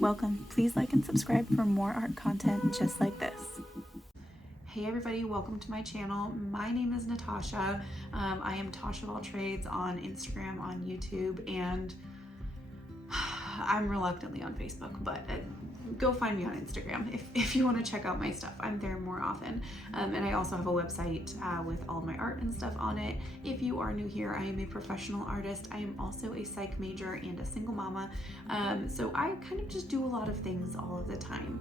Welcome. Please like and subscribe for more art content just like this. Hey everybody, welcome to my channel. My name is Natasha. I am Tasha of All Trades on Instagram, on YouTube, and I'm reluctantly on Facebook, but go find me on Instagram if you want to check out my stuff. I'm there more often. And I also have a website with all my art and stuff on it. If you are new here, I am a professional artist. I am also a psych major and a single mama. So I kind of just do a lot of things all of the time.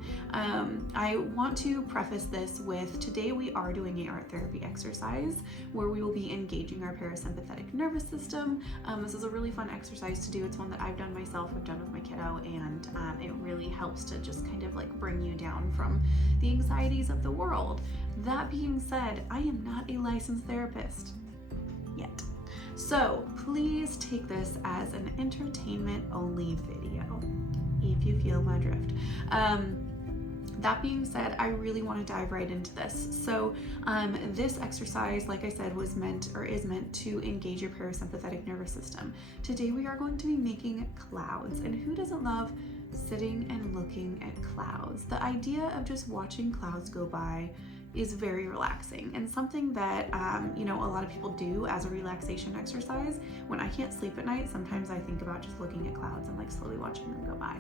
I want to preface this with today we are doing an art therapy exercise where we will be engaging our parasympathetic nervous system. This is a really fun exercise to do. It's one that I've done myself, I've done with my kiddo, and it really helps to just kind of like bring you down from the anxieties of the world. That being said, I am not a licensed therapist yet. So please take this as an entertainment only video, if you feel my drift. That being said, I really want to dive right into this. So this exercise, like I said, is meant to engage your parasympathetic nervous system. Today we are going to be making clouds, and who doesn't love sitting and looking at clouds? The idea of just watching clouds go by is very relaxing, and something that a lot of people do as a relaxation exercise. When I can't sleep at night, sometimes I think about just looking at clouds and like slowly watching them go by.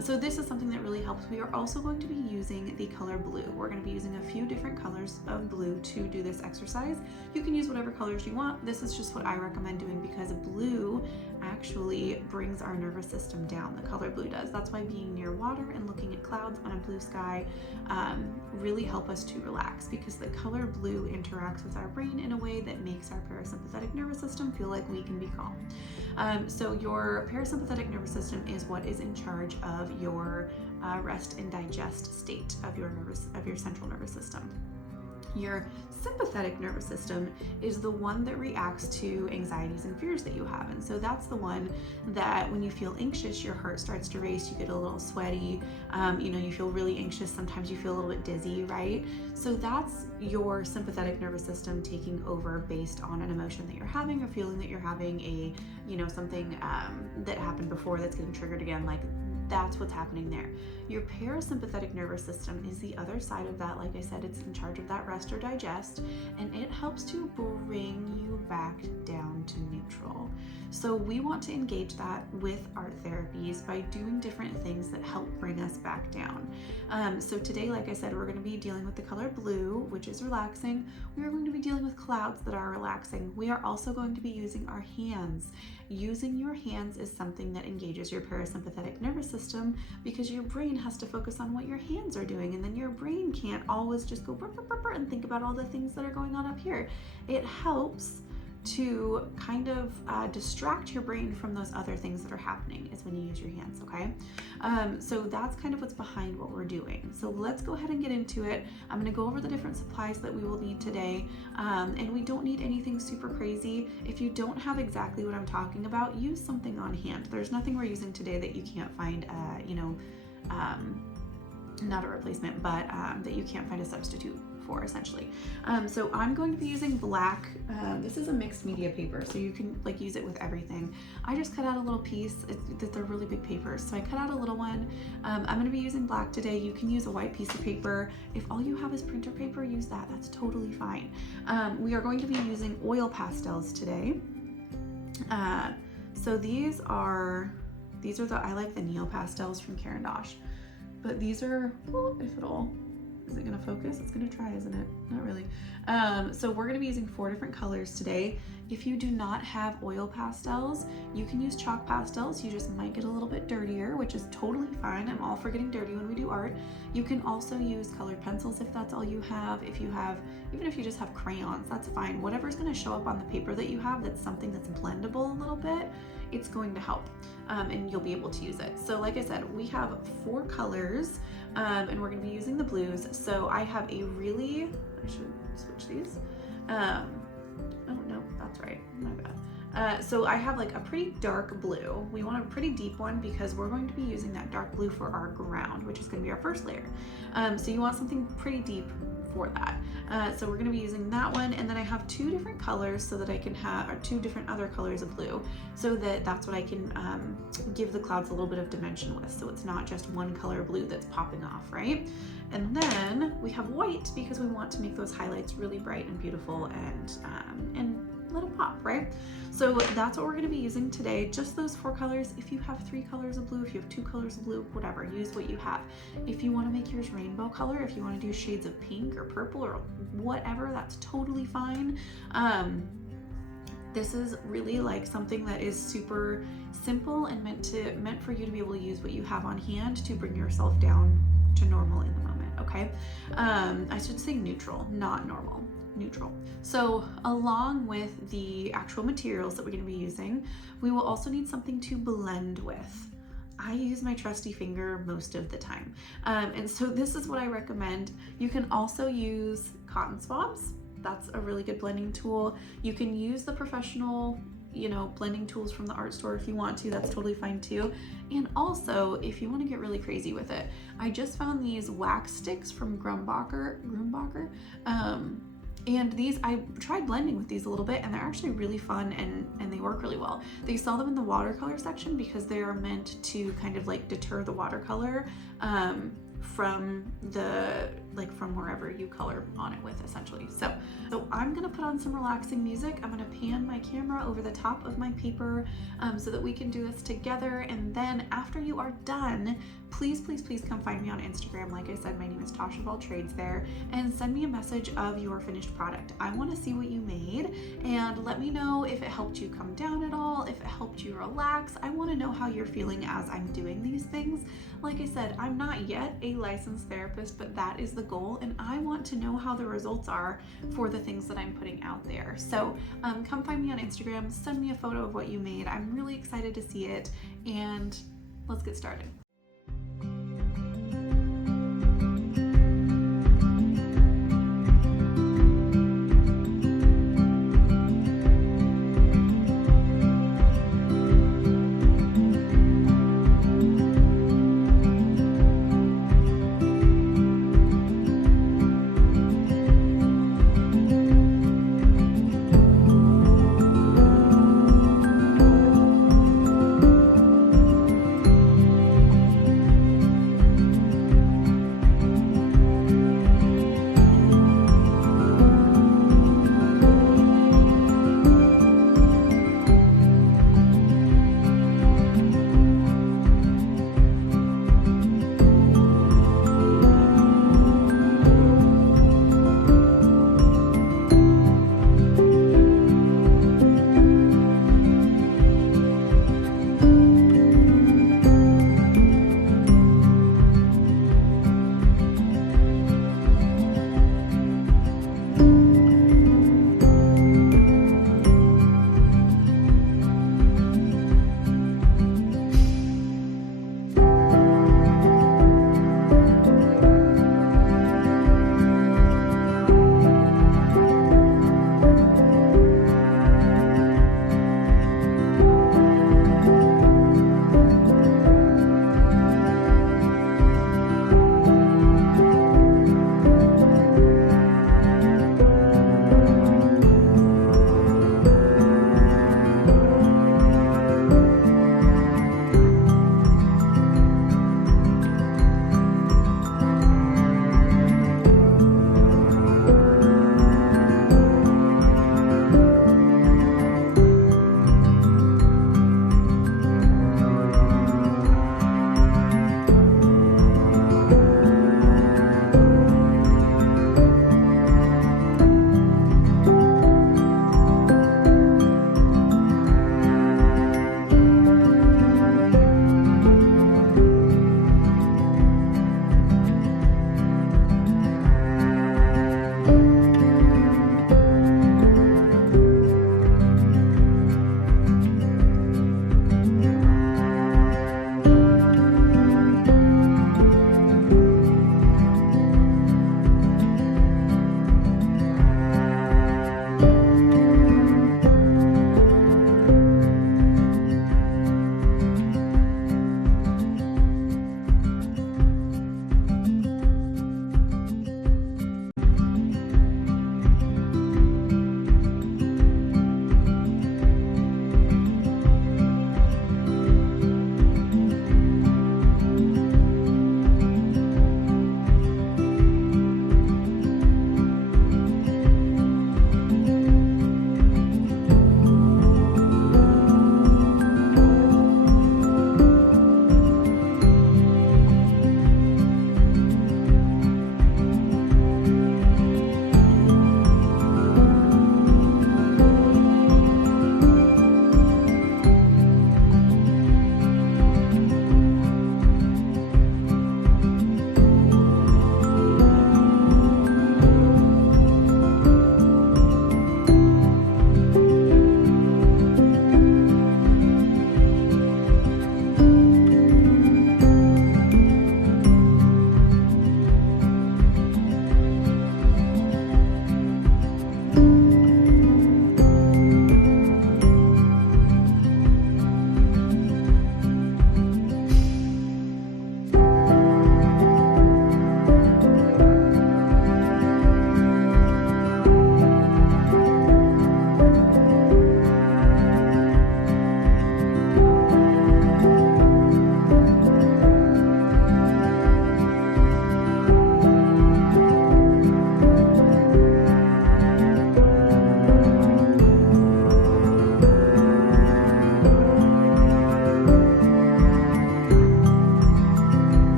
So this is something that really helps. We are also going to be using the color blue. We're going to be using a few different colors of blue to do this exercise. You can use whatever colors you want. This is just what I recommend doing because blue actually brings our nervous system down. The color blue does. That's why being near water and looking at clouds on a blue sky really help us to relax, because the color blue interacts with our brain in a way that makes our parasympathetic nervous system feel like we can be calm. So your parasympathetic nervous system is what is in charge of your rest and digest state of your central nervous system. Your sympathetic nervous system is the one that reacts to anxieties and fears that you have. And so that's the one that when you feel anxious, your heart starts to race, you get a little sweaty, you feel really anxious, sometimes you feel a little bit dizzy, right? So that's your sympathetic nervous system taking over based on an emotion that you're having, a feeling that you're having, something that happened before that's getting triggered again, like that's what's happening there. Your parasympathetic nervous system is the other side of that. Like I said, it's in charge of that rest or digest, and it helps to bring you back down to neutral. So we want to engage that with art therapies by doing different things that help bring us back down. So today, like I said, we're going to be dealing with the color blue, which is relaxing. We are going to be dealing with clouds that are relaxing. We are also going to be using our hands. Using your hands is something that engages your parasympathetic nervous system because your brain has to focus on what your hands are doing, and then your brain can't always just go and think about all the things that are going on up here. It helps to kind of distract your brain from those other things that are happening is when you use your hands, okay? So that's kind of what's behind what we're doing. So let's go ahead and get into it. I'm gonna go over the different supplies that we will need today, and we don't need anything super crazy. If you don't have exactly what I'm talking about, use something on hand. There's nothing we're using today that you can't find, not a replacement, but that you can't find a substitute for, essentially. So I'm going to be using black. This is a mixed media paper, so you can like use it with everything. I just cut out a little piece. They're really big papers, so I cut out a little one. I'm going to be using black today. You can use a white piece of paper. If all you have is printer paper, use that. That's totally fine. We are going to be using oil pastels today. So these are I like the Neo pastels from Caran d'Ache. But these are, is it gonna focus? It's gonna try, isn't it? Not really. So we're gonna be using 4 different colors today. If you do not have oil pastels, you can use chalk pastels. You just might get a little bit dirtier, which is totally fine. I'm all for getting dirty when we do art. You can also use colored pencils if that's all you have. Even if you just have crayons, that's fine. Whatever's gonna show up on the paper that you have that's something that's blendable a little bit, it's going to help, and you'll be able to use it. So like I said, we have 4 colors, and we're gonna be using the blues. So I have I should switch these. Oh no, that's right, my bad. So I have like a pretty dark blue. We want a pretty deep one because we're going to be using that dark blue for our ground, which is gonna be our first layer. So you want something pretty deep for that. So we're going to be using that one, and then I have 2 different colors so that I can have, or 2 different other colors of blue, so that's what I can give the clouds a little bit of dimension with, so it's not just one color blue that's popping off, right? And then we have white because we want to make those highlights really bright and beautiful and let it pop, right? So that's what we're going to be using today, just those 4 colors. If you have 3 colors of blue, if you have 2 colors of blue, whatever, use what you have. If you want to make yours rainbow color, if you want to do shades of pink or purple or whatever, that's totally fine. This is really like something that is super simple and meant for you to be able to use what you have on hand to bring yourself down to normal in the moment, okay? I should say neutral, not normal. Neutral. So along with the actual materials that we're going to be using, we will also need something to blend with. I use my trusty finger most of the time. And so this is what I recommend. You can also use cotton swabs. That's a really good blending tool. You can use the professional, blending tools from the art store if you want to. That's totally fine too. And also, if you want to get really crazy with it, I just found these wax sticks from Grumbacher. And these, I tried blending with these a little bit, and they're actually really fun and they work really well. They sell them in the watercolor section because they are meant to kind of like deter the watercolor from wherever you color on it with, essentially. So I'm gonna put on some relaxing music. I'm gonna pan my camera over the top of my paper so that we can do this together. And then after you are done, please come find me on Instagram. Like I said, my name is Tasha of All Trades there, and send me a message of your finished product. I want to see what you made, and let me know if it helped you come down at all, if it helped you relax. I want to know how you're feeling as I'm doing these things. Like I said, I'm not yet a licensed therapist, but that is the goal, and I want to know how the results are for the things that I'm putting out there. So come find me on Instagram, send me a photo of what you made. I'm really excited to see it, and let's get started.